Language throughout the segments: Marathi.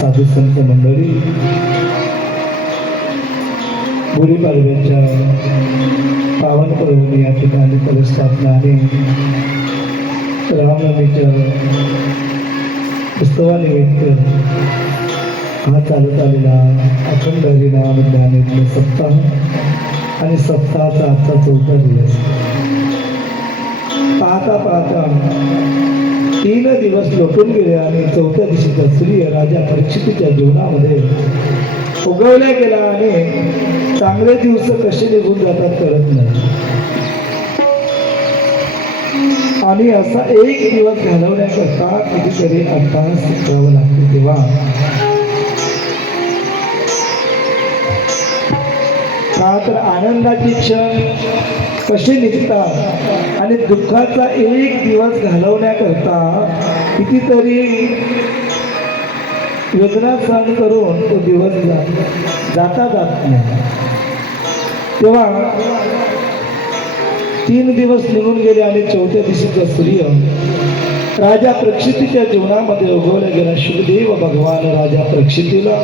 साधू संत मंडळी गुढीपाडव्याच्या पावन पर्वणी या ठिकाणी कलशस्थापना आणि रामनवमीच्या उत्सवानिमित्त हा चालत आलेला अखंड हरिनाम ज्ञानेश्वर सप्ताह आणि सप्ताहाचा आजचा 4था दिवस. पाहता पाहता 3 दिवस लोटून गेले आणि 4थ्या दिवशीचा सूर्य राजा परीक्षितीच्या जीवनामध्ये उगवला गेला आणि चांगले दिवस कसे निघून जातात कळत नाही. आणि असा एक दिवस घालवण्याकरता कितीतरी अभ्यास करावा लागतो. तेव्हा का तर आनंदाची क्षण कसे निघतात आणि दुःखाचा एक दिवस घालवण्याकरता कितीतरी वेदना सहन करून तो दिवस जाता जात नाही. तेव्हा 3 दिवस निघून गेले आणि 4थ्या दिवशीचा सूर्य राजा परीक्षितीच्या जीवनामध्ये उगवला गेला. शुभदेव भगवान राजा परीक्षितीला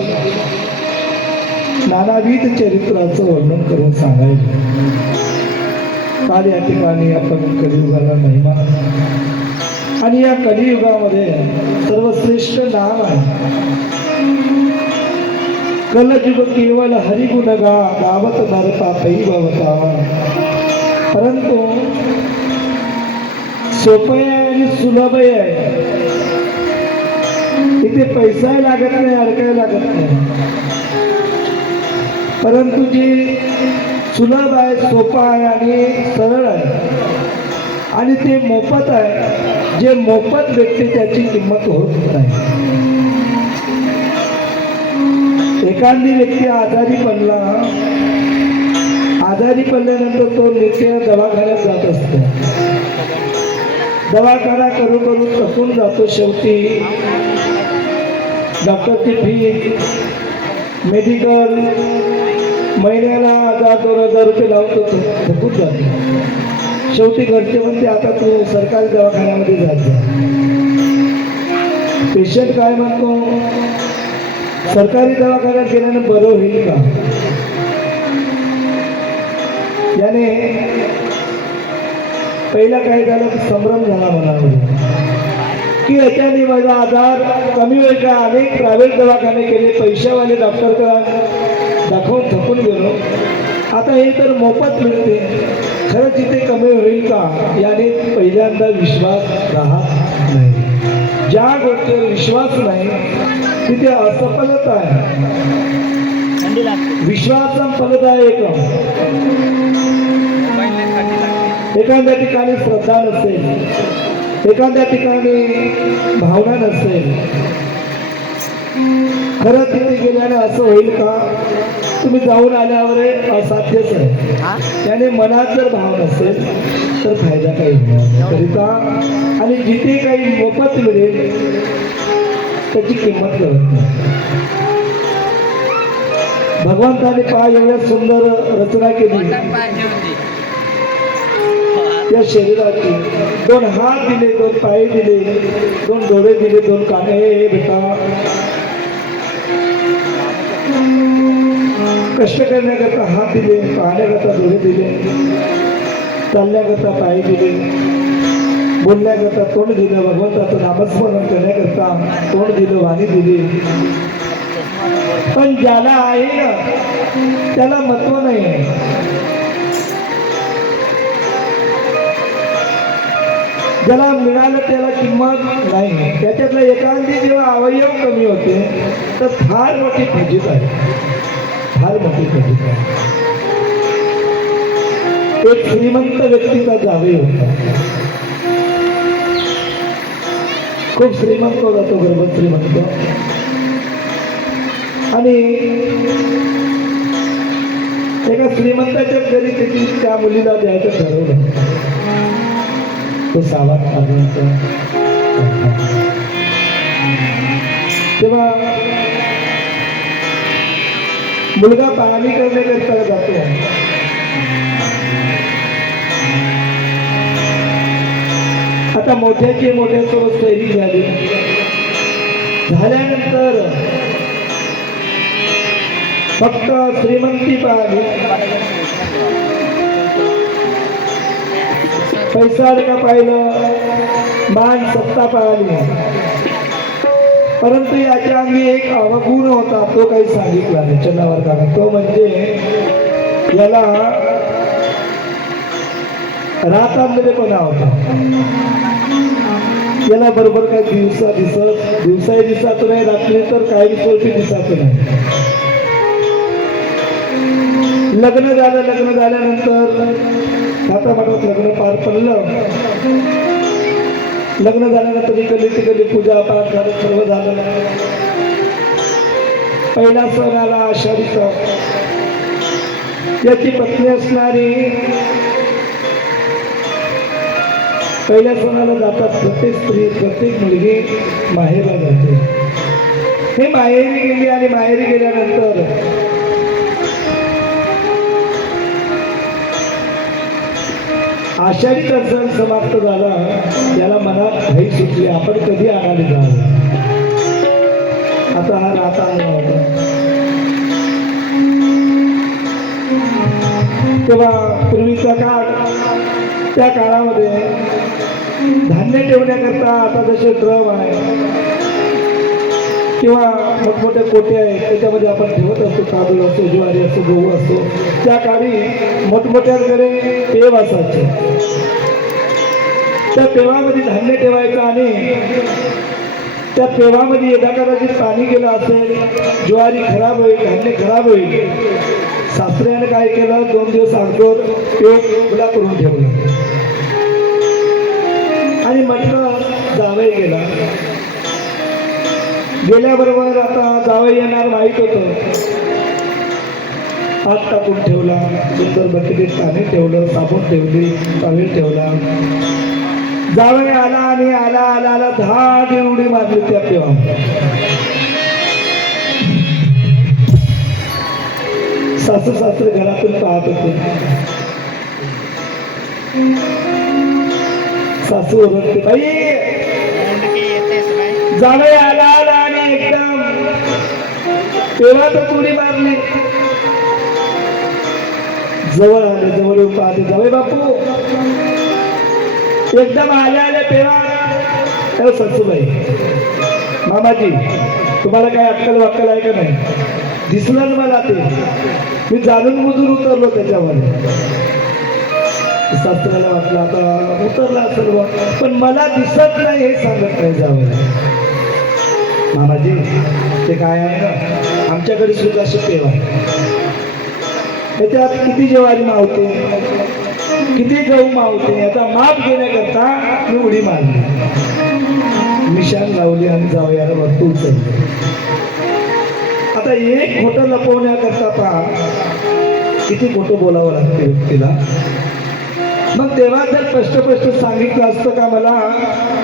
नानाविध चरित्राचं वर्णन करून सांगायचं. काल या ठिकाणी आपण कलियुगाला महिमा आणि या कलियुगामध्ये सर्वश्रेष्ठ नाम आहे कलजुग केवल हरिगुण गावत नर पापी भवता. परंतु सोपं आहे आणि सुलभ आहे. इथे पैसाही लागत नाही, अडकाय लागत नाही. परंतु जी सुलभ आहे, सोपं आहे आणि सरळ आहे आणि ते मोफत आहे, जे मोफत भेटते त्याची किंमत होत नाही. एखादी व्यक्ती आजारी पडल्यानंतर तो नित्य दवाखान्यात जात असतो. दवाखाना करून थकून जातो. शेवटी डॉक्टरची फी, मेडिकल महिन्याला 1000-1200 रुपये लावतो, थकून जातो. शेवटी घरचे म्हणते आता तू सरकारी दवाखान्यामध्ये जात जा. पेशंट काय म्हणतो, सरकारी दवाखान्यात गेल्यानं बरं होईल का. याने पहिला काय झालं की संभ्रम झाला मनामध्ये की याच्याने माझा आजार कमी होईल का. अनेक प्रायव्हेट दवाखाने केले, पैशावाले डॉक्टरकडे दाखवून थकून गेलो. आता हे तर मोफत मिळते, खरंच इथे कमी होईल का. याने पहिल्यांदा विश्वास राहत नाही. ज्या गोष्टीवर विश्वास नाही तिथे असफलता आहे. विश्वासम फलदायक. एखाद्या ठिकाणी श्रद्धा नसेल, एखाद्या ठिकाणी भावना नसेल, खरं तिथे गेल्याने असं होईल का. तुम्ही जाऊन आल्यावर असाध्यच आहे. त्याने मनात जर भाव नसेल तर फायदा काही होणार करिता. आणि जिथे काही मोफत मिळेल त्याची किंमत कळत नाही. भगवंताने पहा एवढ्या सुंदर रचना केली या शरीराची. 2 हात दिले, 2 पाय दिले, 2 डोळे दिले, 2 काने. हे बेटा कष्ट करण्याकरता हात दिले, पाहण्याकरता डोळे दिले, चालण्याकरता पाय दिले, बोलण्याकरता तोंड दिलं, भगवंताचं नामस्मरण करण्याकरता तोंड दिलं, वाणी दिली. पण ज्याला आहे ना त्याला महत्व नाही आहे. ज्याला मिळालं त्याला किंमत नाही. त्याच्यातला एखादी जेव्हा अवयव कमी होते तर फार मोठी फजित आहे, फार मोठी फजित आहे. एक श्रीमंत व्यक्तीचा जावई होता. खूप श्रीमंत होता तो, गर्भ श्रीमंत. आणि एका श्रीमंताच्या घरी त्याची त्या मुलीला द्यायचं ठरवलं. तो 6 वर्षाचा. तेव्हा मुलगा पाहणी करण्याकरता जातो. आता मोठ्यासोबत सैरी झाल्यानंतर फक्त श्रीमंती पाहिली, पैसा का पाहिलं, मान सत्ता पाहिली. परंतु याच्या अंगी एक अवगुण होता, तो काही सांगितला नाही चंदावर काका. तो म्हणजे याला रातांधळेपणा होता. याला बरोबर काही दिवसाही दिसत नाही, रात्री तर काही स्वरूपी दिसत नाही. लग्न झाल्यानंतर आता म्हणत लग्न पार पडलं. लग्न झाल्यानंतर इकडली पूजा पाठ झालं, सर्व झालं. पहिला सण आला आषाढीचा. याची पत्नी असणारी पहिल्या सणाला जातात. प्रत्येक स्त्री, प्रत्येक मुलगी माहेरला जाते. हे माहेरी गेली आणि माहेरी गेल्यानंतर आषाढीचा सण समाप्त झाला. याला मनात घाई सुटली, आपण कधी आणायला जावं. आता हा राता होता. तेव्हा पूर्वीचा काळ, त्या काळामध्ये धान्य ठेवण्याकरता आता जसे ड्रम आहे किंवा मोठमोठे कोटे आहेत, त्याच्यामध्ये आपण ठेवत असतो, तांदूळ असतो, ज्वारी असतो, गहू असतो. त्या काळी मोठमोठ्यांकडे पेव असायचे. त्या पेवामध्ये धान्य ठेवायचं आणि त्या पेवामध्ये एखाद्या पाणी गेलं असेल, ज्वारी खराब होईल, धान्य खराब होईल. सासऱ्याने काय केलं, 2 दिवस अगोदर पेव खुला करून ठेवलं आणि म्हटलं जावई गेला. गेल्याबरोबर आता जावई येणार माहीत होतं. हात टाकून ठेवला, सुंदर बकेटीत पाणी ठेवलं, साबण ठेवली, पाणी ठेवला. जावई आला आणि आला आला आला 10 उडी मारली त्या पेवा. सासू सासरे घरातून पाहत होते. सासू ओरडते, बाई जावई आला आला आणि एकदम पेवातच उडी मारली. जवळ आले, जवळ येऊन पाहते, जावई बापू एकदम आले आले पेवा. सासूबाई, मामाजी तुम्हाला काय अक्कल वाक्कल आहे का नाही? दिसलं मला ते, मी जाणून बुजून उतरलो त्याच्यामध्ये. सासऱ्याला वाटलं आता उतरला असेल, पण मला दिसत नाही हे सांगत नाही जावं. मामाजी ते काय आहे ना, आमच्याकडे सुद्धा असे पेवा, त्याच्यात किती ज्वारी मावते, किती गहू मावते, याचा माप घेण्याकरता मी उडी मारली, मिशान लावली आणि जावयाला वरती उचलली. आता एक खोटं लपवण्याकरता पहा किती खोटं बोलावं लागते व्यक्तीला. मग तेव्हा जर स्पष्ट सांगितलं असतं का मला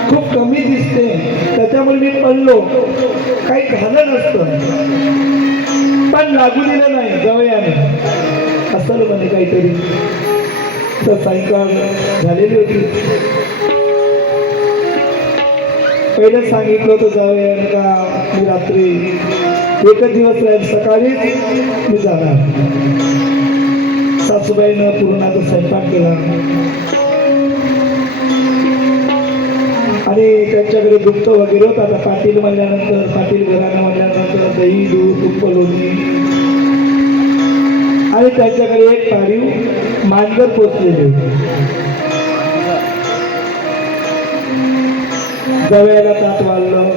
खूप कमी दिसते त्याच्यामुळे मी पडलो, काही झालं नसतं, पण लागू दिलं नाही जावयाने. असं म्हणे काहीतरी. तर सायंकाळ झालेली होती. पहिलं सांगितलं होतं जावयाने का मी रात्री एकच दिवस राहील, सकाळीच मी जाणार. सासूबाईनं पूर्णाचा स्वयंपाक केला आणि त्यांच्याकडे दुग्ध वगैरे होतं. आता पाटील म्हणल्यानंतर, पाटील घराणं म्हणल्यानंतर दही, दूध, तूप, लोणी आणि त्यांच्याकडे एक पाळीव मांजर पोचलेली होती. जावयाला ताट वाढलं,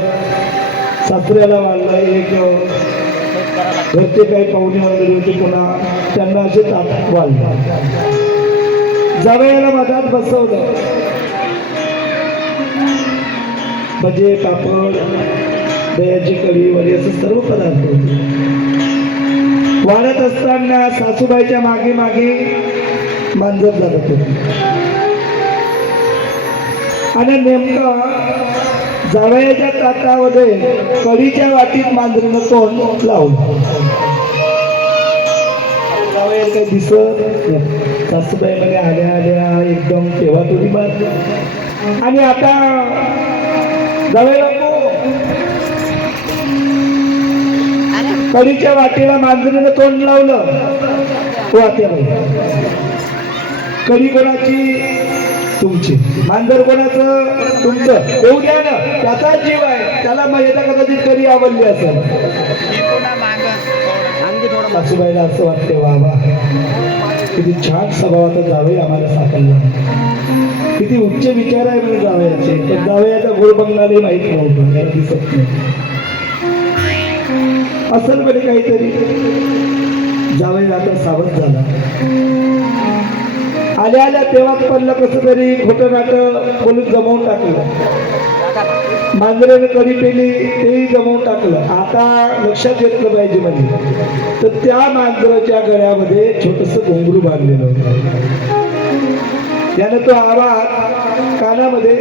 सासऱ्याला वाढलं, एक घरचे काही पाहुणे वगैरे होते पुन्हा त्यांना असे ताट वाढलं. जावयाला मधात बसवलं. भजे, पापड, दह्याची कढी वगैरे असे सर्व पदार्थ होते. वाढत असताना सासूबाईच्या मागे मागे मांजर जात होते आणि नेमकं जावयाच्या ताटामध्ये कढीच्या वाटीत मांजरीनं तोंड लावलं. जावयाला काही दिसत. सासूबाई मध्ये आल्या आल्या एकदम तेव्हा उडी मारली आणि आता जावई बापू कढीच्या वाटीला मांजरीनं तोंड लावलं. वाट्याला कढी कोणाची? तुमची. मांजर कोणाचं? तुमचं. येऊ द्या ना, त्याचा जीव आहे, त्याला महिला कदाचित कधी आवडली असेल. सासूबाईला असं वाटते वा वा किती छान स्वभावाचा जावई आम्हाला सापडला, किती उच्च विचार आहे म्हणजे जावयाचे. पण जावयाचा गोड बंगलाही माहित नव्हतं, त्याला दिसत नाही असेल बरे काहीतरी. जावई आता सावध झाला. आल्या आल्या तेव्हाच पडलं कसं तरी खोटं नाटं बोलून जमवून टाकलं. मांजरेने कढी पेली तेही जमवून टाकलं. आता लक्षात घेतलं पाहिजे म्हणजे तर त्या मांजराच्या गळ्यामध्ये छोटस घोंगरू बांधलेलं होतं. त्याने तो आवाज कानामध्ये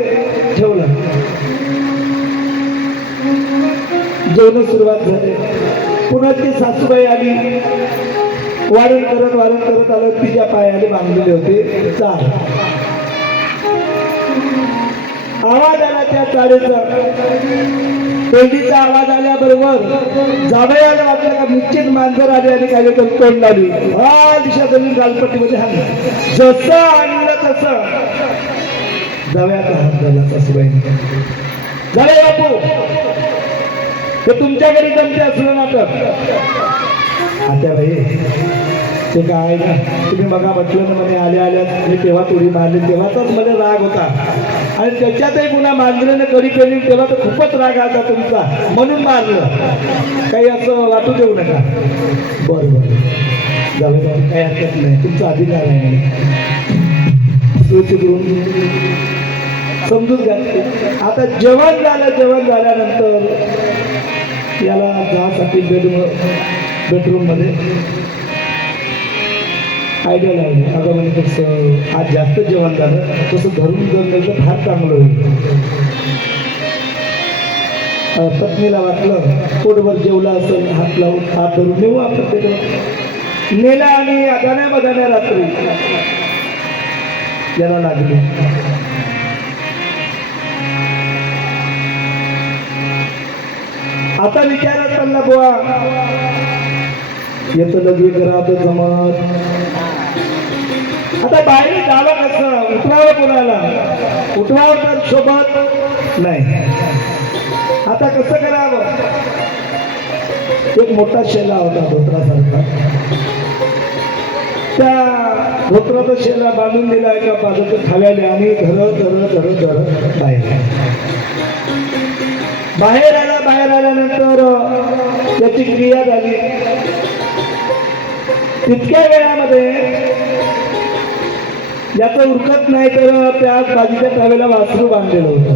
ठेवला. जेवण सुरुवात झाली. पुन्हा ती सासूबाई आली. वारण करत आलं. तिच्या पायाने बांधलेले होते चार. आवाज आला त्या चाळीचा. पेंडीचा आवाज आल्याबरोबर जावयाला वाटलं का निश्चित मांजर आली आणि काही तोंड लावली. हा दिशा करून गालपट्टीमध्ये हाणलं. जसं आणलं तसं जावयाचा हात झाला सासूबाईने. जावई बापू हे तुमच्या घरी जमते असलं नाटक. आता भाई ते काय ना, तुम्ही मगा म्हटलं ना म्हणे आल्या आल्या मी तेव्हा तुरी मारली, तेव्हाचाच मला राग होता. आणि त्याच्यातही पुन्हा मांजरेनं कडी केली तेव्हा तर खूपच राग आला तुमचा, म्हणून मारलं. काही असं वाटू देऊ नका. बरं बरं जाऊ बाबा, काही हरकत नाही, तुमचा अधिकार आहे. समजून घ्या. आता जेवण झालं, जेवण झाल्यानंतर याला जासाठी बेडरूम मध्ये आयडिया लागली. अगं म्हणजे कसं आज जास्त जेवण झालं तसं धरून जर तर फार चांगलं होईल. पत्नीला वाटलं पोटभर जेवला असेल, हात लावून हात धरून नेऊ आपण ते नेला. आणि अदाण्या बदाण्या रात्री याला लागली. आता विचारात पडला बुवा येतं लग्न करा तर जमत. आता बाहेर जावं कसं, उठवावं कोणाला, उठवावं तर सोबत नाही. आता कसं करावं. एक मोठा शेला होता धोत्रासारखा, त्या धोत्राचा शेला बांधून दिला एका बाजूच्या खाव्याने आणि धर बाहेर आला. बाहेर आल्यानंतर त्याची क्रिया झाली. तितक्या वेळामध्ये याचं उरकत नाही तर त्या बाजूच्या टावेला वासरू बांधलेलं होतं.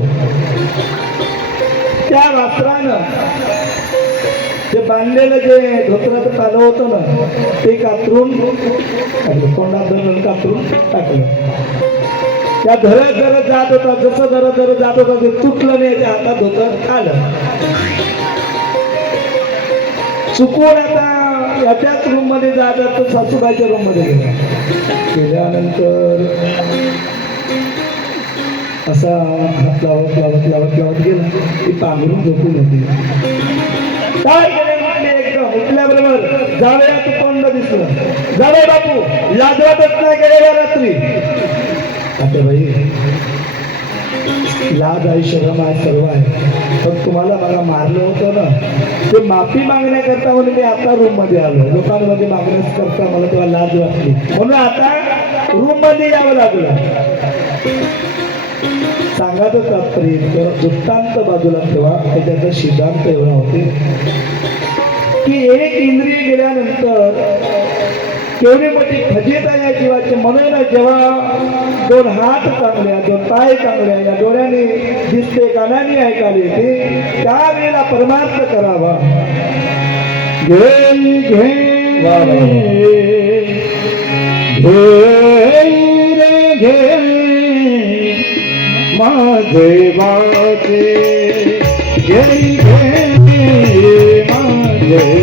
त्या वासरानं जे बांधलेलं जे धोत्राचं पालं होतं ना ते कातरून टाकलं, तोंडात धरून कातरून टाकलं. त्या धरत जात होता, जसं धरत जात होता ते तुटलं नाही, त्या हातात होतं आलं. चुकून आता याच्याच रूम मध्ये जातात तर सासूबाईच्या रूम मध्ये गेला. गेल्यानंतर असा हात लावत गेला. ती पांघरून झोपून होती. काय केलं म्हटले एकदम उठल्याबरोबर जावया तू तोंड दिसलं, जावे बापू लाजवातच नाही गेलेल्या रात्री. आता भाई लाज आहे, शरम आहे, सर्व आहे. पण तुम्हाला मला मारलं होतं ना ते माफी मागण्याकरता म्हणून मी आता रूम मध्ये आलो. लोकांमध्ये मागण्यास करता मला तेव्हा लाज वाटली म्हणून आता रूम मध्ये यावं लागलं. सांगायचं तात्पर्य दृष्टांत बाजूला ठेवा. त्याचा सिद्धांत एवढा होते की एक इंद्रिय गेल्यानंतर केवढी मोठी फजिता या जीवाची. म्हणून जेव्हा दोन हात चांगल्या, दोन पाय चांगल्या, या डोळ्याने दिसते, कानाने ऐकायला येते, त्यावेळेला परमार्थ करावा. घे माझे वाचे, घे माझे